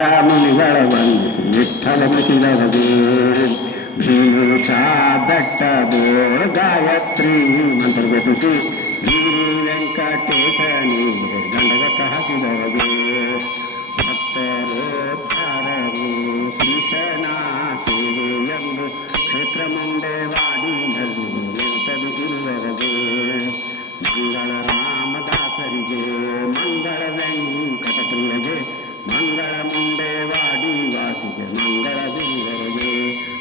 ಮುನಿಗಳ ವಂದಿಸಿ ವಿಠಲ ಮುಖಿದವಗೆ ಭೀಷಾ ದಟ್ಟದೋ ಗಾಯತ್ರಿ ಮಂತ್ರ ಜಪಿಸಿ ಗಿರಿ ವೆಂಕಟೇಶನಿ ದಂಡಗತ ಹಾಕಿದವಗೆ ಭಕ್ತರೋದ್ಧಾರವು ಶ್ರೀಶನ ಸೇವೆ ಎಂದು ಕ್ಷೇತ್ರ ಮುಂದೆ ವಾಡಿನಲ್ಲಿ ನಿಂತದು ಇರುವವಗೆ ಮಂಗಳ ರಾಮದಾಸರಿಗೆ ಮಂಗಳ ವೆಂಕಟಪ್ರಿಯಗೆ ಮಂಗಳ ಮುಂದೆ ವಾಡಿ ವಾಸಿಗೆ ಮಂಗಳ ಗುರುವರಿಗೆ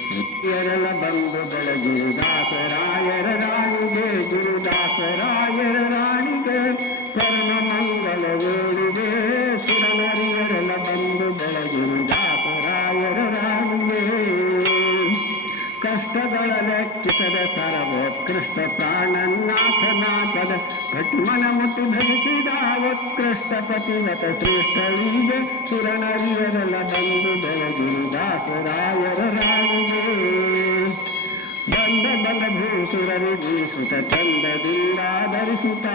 ನಿತ್ಯರೆಲ್ಲ ಬಂದು ಬೆಳಗಿರು ದಾಸರಾಯರ ರಾಣಿಗೆ ಗುರುದಾಸರಾಯರ ರಾಣಿಗೆ ಪರಮ ಮಂಗಳ ವೇಳಿಗೆ ಸುರನರಿಯರೆಲ್ಲ ಬಂದು ಬೆಳಗಿರು ದಾಸರಾಯರ ರಾಣಿಗೆ ಕಷ್ಟಗಳ ಲೆಕ್ಕಿಸದ ಸರ್ವೋತ್ಕೃಷ್ಟ ಪ್ರಾಣನಾಥನಾಥದ ಕಟಿಮನ ಮುಟ್ಟಿ ಭಜಿಸಿದ ಉತ್ಕೃಷ್ಟ ಪತಿವತ ಶ್ರೇಷ್ಠರಿಗೆ ಸುರನರಿಯರೆಲ್ಲ ಬಂದು ಬೆಳಗಿರು ದಾಸರಾಯರ ರಾಣಿಗೆ ಬಂದ ಬಲಭೂಸುರರಿಗೆ ಸುತ ಚಂದದಿಂದ ಧರಿಸುತ್ತ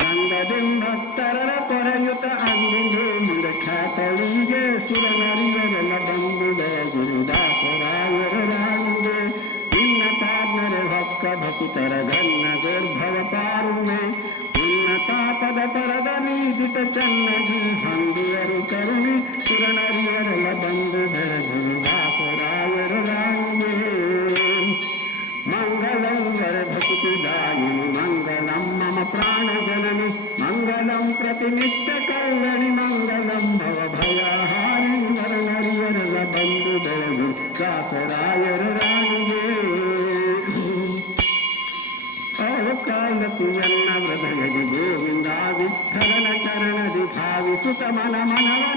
ನಂದದಿಂದ ಭಕ್ತರರ ಕೊರೆಯುತ್ತ ಅಂದಿಂದು ಖ್ಯಾತಳಿಗೆ ಸುರನರಿಯರೆಲ್ಲ ಬಂದು ಬೆಳಗಿರು ದಾಸರಾಯರ ರಾಣಿಗೆ ಇನ್ನತಾಜ್ಞರ ಭಕ್ತ ಭಕ್ತರ ಗನ್ನ ಗೋರ್ಭವ ಪಾರುವೆ ಉನ್ನತಾಪದ ಪರದ ನೀದಿತ ಚನ್ನಗಿ ಹಂದಿಯರು ಕರುಣಿ ಸುರನರಿಯರೆಲ್ಲ ಬಂದು ಬೆಳಗಿರು ದಾಸರಾಯರ ರಾಣಿಗೆ ಮಂಗಳಂ ವರಭಕ್ತಿದಾಯಿನಿ ಮಂಗಳಂ ಮಮ ಪ್ರಾಣ ಜನನಿ ಮಂಗಳಂ ಪ್ರತಿನಿತ್ಯ ಕಲ್ಯಾಣಿ ಮಂಗಳಂ ಭವ ಭಯಹಾರಿಣಿ ವರನರಿಯರೆಲ್ಲ ಬಂದು ಬೆಳಗಿರು ದಾಸರಾಯರ ರಾಣಿಗೆ ಕಾಲಕು ಎಲ್ಲ ಹೃದಯದಿ ಗೋವಿಂದ ವಿಠಲನ ಚರಣದಿ ಭಾವಿಸುತ್ತ ಮನವ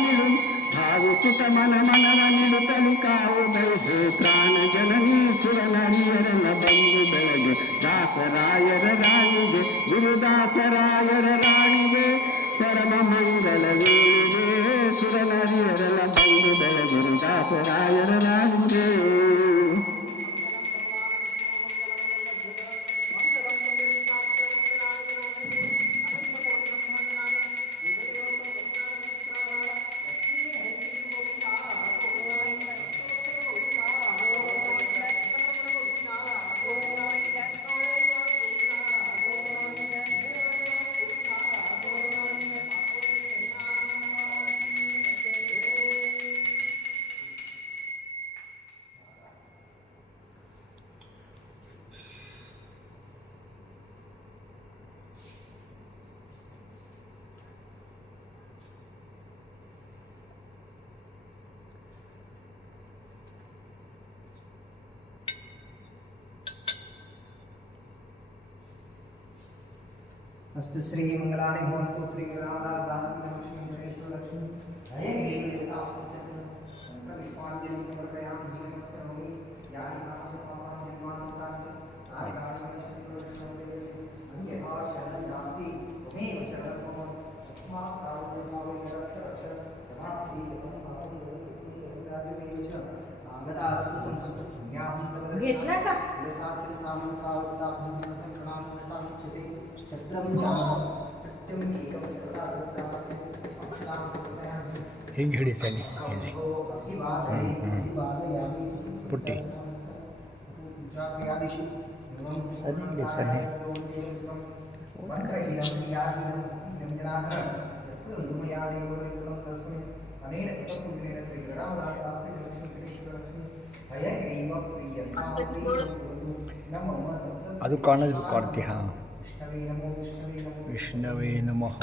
ನಿಡು ಭಾವಿಸುತ್ತ ಮನವ ನಿಡುತ್ತಲಿ ಕಾವು ಬೆಳೆಸು ಪ್ರಾಣ ಜನನೀ ಸುರನರಿಯರೆಲ್ಲ ಬಂದು ಬೆಳಗ್ಗೆ ದಾಸರಾಯರ ರಾಣಿಗೆ ಗುರುದಾಸರಾಯರ ರಾಣಿಗೆ ಪರಮ ಮಂಗಲ ವೇಳಿಗೆ ಸುರನರಿಯರೆಲ್ಲ ಬಂದು ಬೆಳಗಿರು ದಾಸರಾಯರ ರಾಣಿಗೆ अस्तु श्री मंगलानि भवन्तु श्री रामदास लक्ष्मी गणेश्वर लक्ष्मी अयं देवता शंकर विस्माद्यं समर्पयाम नमस्करोमि यानि नामस्य पापानि निर्माणं तानि कार्याणि अन्य भाषणं नास्ति त्वमेव शरणं मम तस्मात् सावधानभावेन रक्ष तथापि नागदास्तु संस्तु पुण्याहं तव घेतला का यशास्त्र सामन सावस्तापं सतं प्रणाम कृतामुच्यते ಹಿಂಗೆ ಹಿಡಿತಾನೆ ಇಲ್ಲಿ ಪುಟ್ಟಿ ಸರಿ ಸರಿ ಅದು ಕಾಣೋದು ಕಾಡ್ತಿ ಹಾಂ ವಿಷ್ಣವೇ ನಮಃ